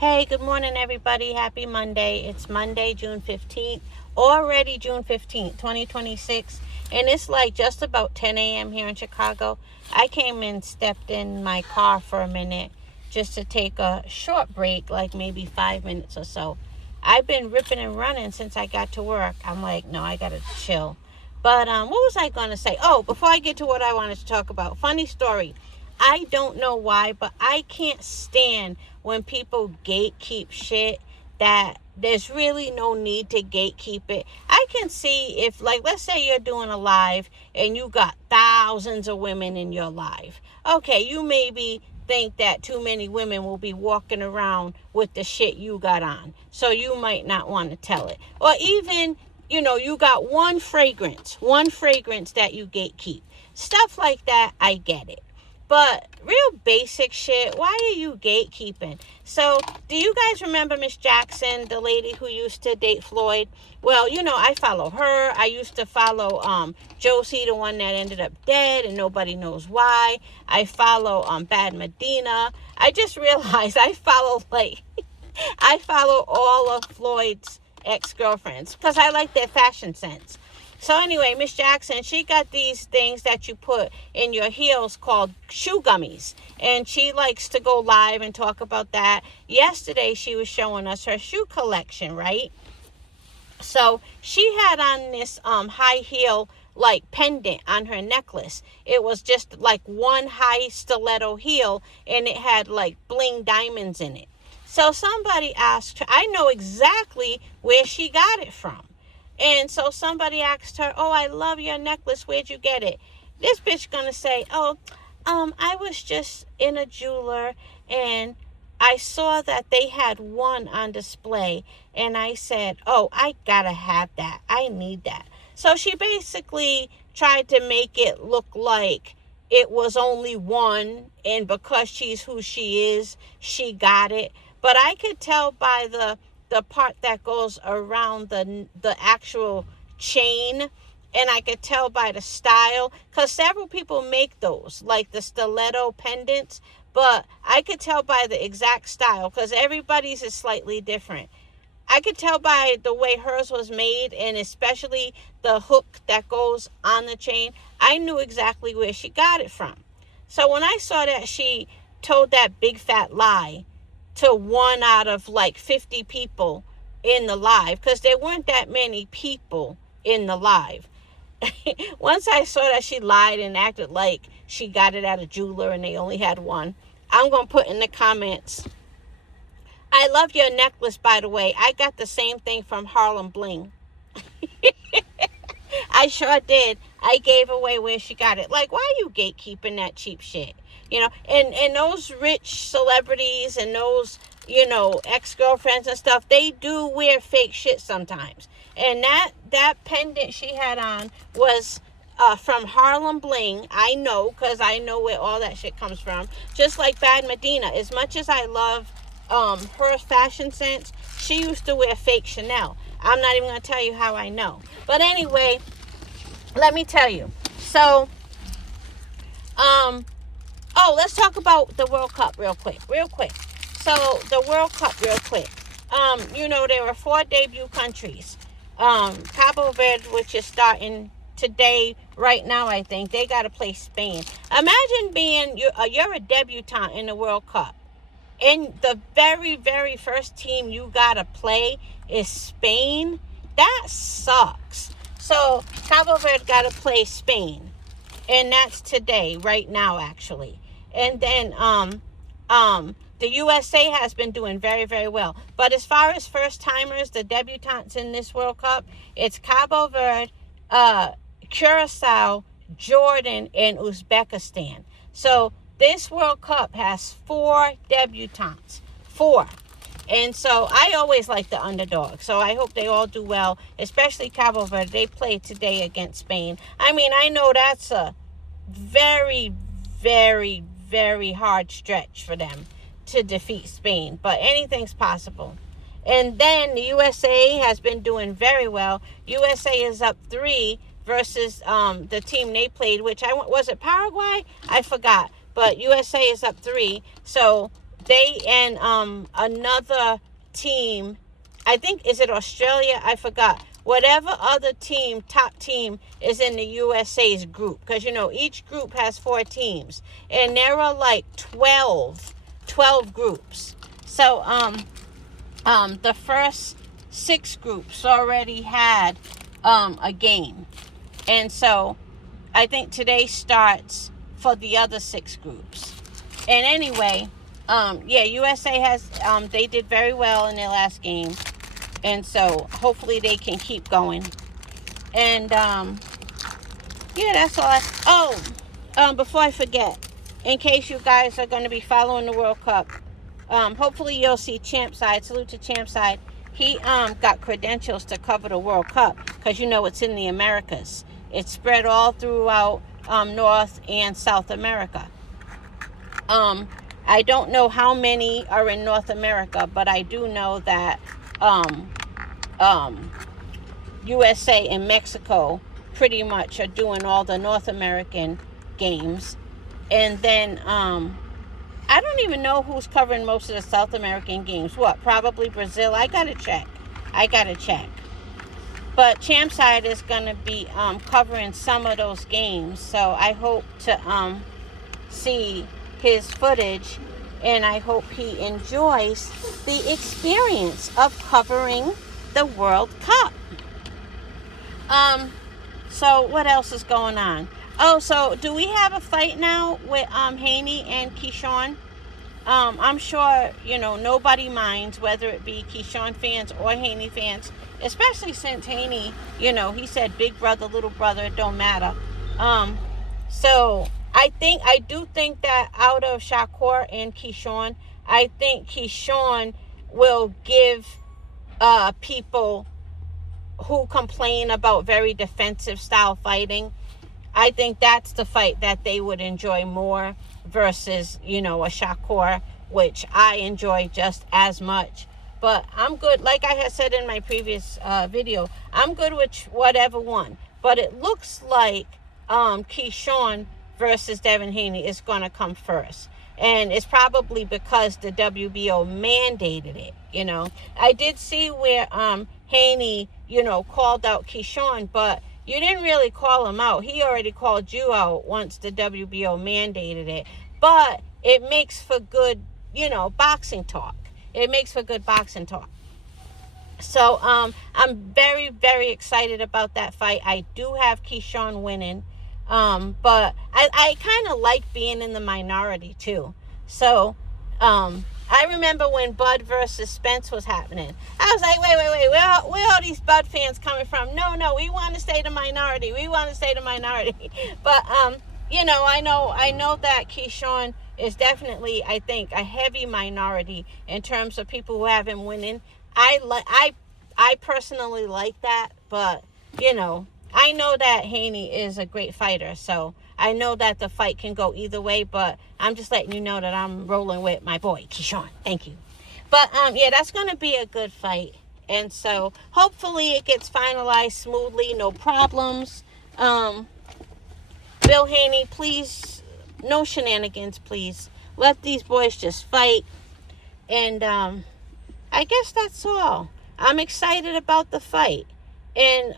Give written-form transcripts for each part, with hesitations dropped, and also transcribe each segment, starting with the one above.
Hey, good morning, everybody. Happy Monday. It's Monday, June 15th. Already June 15th, 2026. And it's like just about 10 a.m. here in Chicago. I came and stepped in my car for a minute just to take a short break, like maybe 5 minutes or so. I've been ripping and running since I got to work. I'm like, no, I got to chill. But what was I going to say? Oh, before I get to what I wanted to talk about, funny story. I don't know why, but I can't stand when people gatekeep shit that there's really no need to gatekeep it. I can see if, like, let's say you're doing a live and you got thousands of women in your live. Okay, you maybe think that too many women will be walking around with the shit you got on. So you might not want to tell it. Or even, you got one fragrance that you gatekeep. Stuff like that, I get it. But real basic shit, why are you gatekeeping? So, do you guys remember Miss Jackson, the lady who used to date Floyd? Well, I follow her. I used to follow Josie, the one that ended up dead and nobody knows why. I follow Bad Medina. I just realized I follow all of Floyd's ex-girlfriends because I like their fashion sense. So anyway, Miss Jackson, she got these things that you put in your heels called shoe gummies. And she likes to go live and talk about that. Yesterday, she was showing us her shoe collection, right? So she had on this high heel pendant on her necklace. It was just like one high stiletto heel and it had bling diamonds in it. So somebody asked her, I know exactly where she got it from. And so somebody asked her, oh, I love your necklace. Where'd you get it? This bitch gonna say, I was just in a jeweler and I saw that they had one on display. And I said, oh, I gotta have that. I need that. So she basically tried to make it look like it was only one. And because she's who she is, she got it. But I could tell by the part that goes around the actual chain, and I could tell by the style, because several people make those, like the stiletto pendants, but I could tell by the exact style, because everybody's is slightly different. I could tell by the way hers was made, and especially the hook that goes on the chain. I knew exactly where she got it from. So when I saw that she told that big fat lie to one out of 50 people in the live, because there weren't that many people in the live. Once I saw that she lied and acted like she got it at a jeweler and they only had one, I'm going to put in the comments, I love your necklace, by the way. I got the same thing from Harlem Bling. I sure did. I gave away where she got it. Why are you gatekeeping that cheap shit? And those rich celebrities and those, ex-girlfriends and stuff, they do wear fake shit sometimes. And that pendant she had on was from Harlem Bling. I know, because I know where all that shit comes from. Just like Bad Medina. As much as I love her fashion sense, she used to wear fake Chanel. I'm not even going to tell you how I know. But anyway, let me tell you. So, let's talk about the World Cup real quick. So, the World Cup real quick. There were 4 debut countries. Cabo Verde, which is starting today, right now, I think. They got to play Spain. Imagine you're a debutante in the World Cup. And the very, very first team you got to play is Spain. That sucks. So, Cabo Verde got to play Spain. And that's today, right now, actually. And then the USA has been doing very, very well. But as far as first-timers, the debutantes in this World Cup, it's Cabo Verde, Curacao, Jordan, and Uzbekistan. So this World Cup has 4 debutantes. 4. And so I always like the underdog. So I hope they all do well, especially Cabo Verde. They play today against Spain. I mean, I know that's a very, very, very hard stretch for them to defeat Spain. But anything's possible. And then the USA has been doing very well. USA is up 3 versus the team they played, which was it Paraguay? I forgot. But USA is up 3. So they and another team, I think, is it Australia? I forgot. Whatever other team, top team, is in the USA's group. Because, you know, each group has 4 teams. And there are like 12 groups. So, the first 6 groups already had a game. And so, I think today starts for the other 6 groups. And anyway, yeah, USA has, they did very well in their last game. And so, hopefully they can keep going. And, yeah, that's all before I forget, in case you guys are going to be following the World Cup, hopefully you'll see CHAMPSIDE. Salute to CHAMPSIDE. He, got credentials to cover the World Cup, because, you know, it's in the Americas. It's spread all throughout, North and South America. I don't know how many are in North America, but I do know that, USA and Mexico pretty much are doing all the North American games. And then I don't even know who's covering most of the South American games. What? Probably Brazil. I gotta check. But CHAMPSIDE is gonna be covering some of those games. So I hope to see his footage, and I hope he enjoys the experience of covering the World Cup. So what else is going on? Oh, so do we have a fight now with Haney and Keyshawn? I'm sure, you know, nobody minds whether it be Keyshawn fans or Haney fans, especially since Haney, you know, he said big brother, little brother, it don't matter. So I do think that out of Shakur and Keyshawn, I think Keyshawn will give people who complain about very defensive style fighting, I think that's the fight that they would enjoy more versus, you know, a Shakur, which I enjoy just as much. But I'm good, like I had said in my previous video, I'm good with whatever one. But it looks like Keyshawn versus Devin Haney is going to come first. And it's probably because the WBO mandated it, you know. I did see where Haney, you know, called out Keyshawn, but you didn't really call him out. He already called you out once the WBO mandated it. But it makes for good, you know, boxing talk. It makes for good boxing talk. So I'm very, very excited about that fight. I do have Keyshawn winning. But I kind of like being in the minority too. So, I remember when Bud versus Spence was happening. I was like, wait, where are these Bud fans coming from? No, we want to stay the minority. But, you know, I know that Keyshawn is definitely, I think, a heavy minority in terms of people who have him winning. I personally like that, but, you know, I know that Haney is a great fighter, so I know that the fight can go either way, but I'm just letting you know that I'm rolling with my boy, Keyshawn. Thank you. But, yeah, that's going to be a good fight. And so, hopefully it gets finalized smoothly, no problems. Bill Haney, please, no shenanigans, please. Let these boys just fight. And, I guess that's all. I'm excited about the fight. And,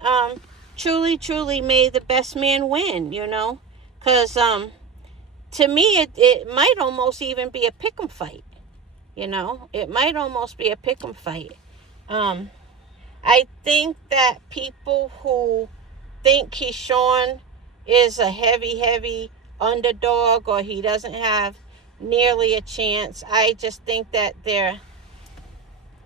truly may the best man win, you know, because to me it might almost even be a pick'em fight, you know. It might almost be a pick'em fight. I think that people who think Keyshawn is a heavy underdog, or he doesn't have nearly a chance, I just think that they're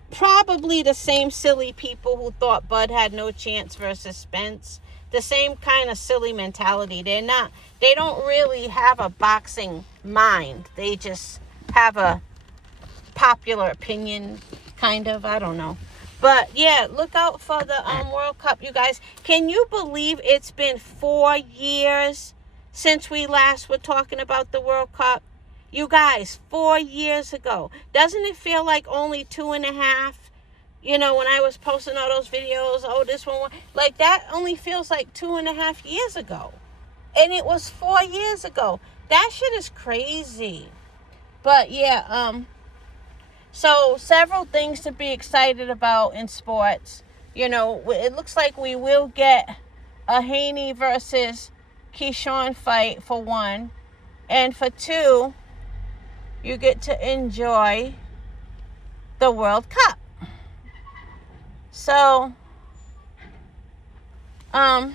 probably the same silly people who thought Bud had no chance versus Spence. The same kind of silly mentality. They don't really have a boxing mind. They just have a popular opinion, kind of. I don't know. But yeah, look out for the World Cup, you guys. Can you believe it's been 4 years since we last were talking about the World Cup? You guys, 4 years ago. Doesn't it feel like only 2.5? You know, when I was posting all those videos, this one, like that only feels like 2.5 years ago. And it was 4 years ago. That shit is crazy. But yeah, So several things to be excited about in sports. You know, it looks like we will get a Haney versus Keyshawn fight for one. And for two, you get to enjoy the World Cup. So, I'm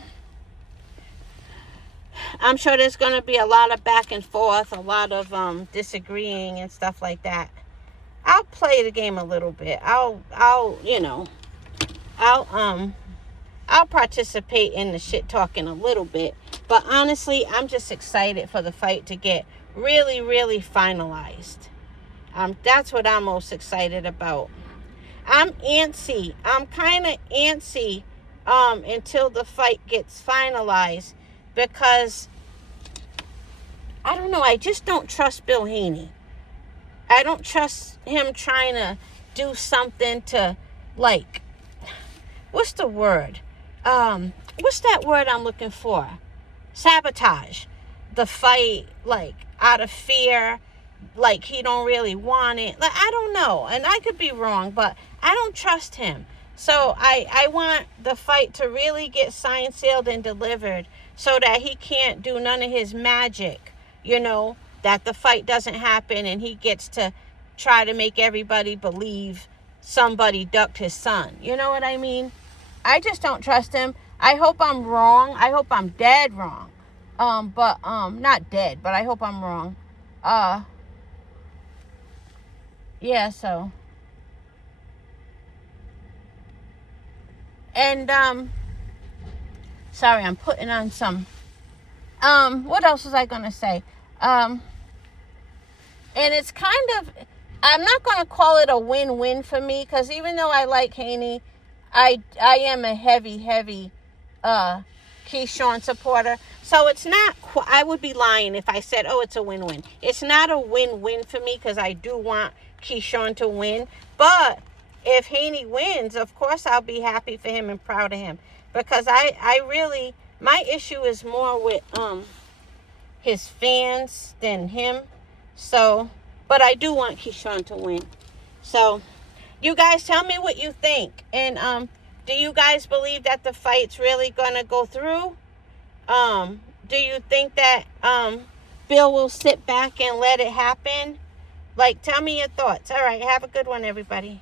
sure there's going to be a lot of back and forth, a lot of disagreeing and stuff like that. I'll play the game a little bit. I'll participate in the shit talking a little bit. But honestly, I'm just excited for the fight to get really, really finalized. That's what I'm most excited about. I'm antsy. I'm kind of antsy until the fight gets finalized, because I don't know, I just don't trust Bill Haney. I don't trust him trying to do something to, like, what's the word? What's that word I'm looking for? Sabotage the fight, like, out of fear, like he don't really want it. Like, I don't know, and I could be wrong, but I don't trust him. So I want the fight to really get signed, sealed, and delivered, so that he can't do none of his magic, you know, that the fight doesn't happen and he gets to try to make everybody believe somebody ducked his son. You know what I mean? I just don't trust him. I hope I'm wrong. I hope I'm dead wrong. But not dead, but I hope I'm wrong. Yeah, so. And, sorry, I'm putting on some, what else was I going to say? And it's kind of, I'm not going to call it a win-win for me, because even though I like Haney, I am a heavy, Keyshawn supporter. So it's not, I would be lying if I said, oh, it's a win-win. It's not a win-win for me, because I do want Keyshawn to win. But if Haney wins, of course I'll be happy for him and proud of him. Because I really, my issue is more with his fans than him. So, but I do want Keyshawn to win. So, you guys tell me what you think. And do you guys believe that the fight's really gonna go through? Do you think that Bill will sit back and let it happen? Like, tell me your thoughts. All right, have a good one, everybody.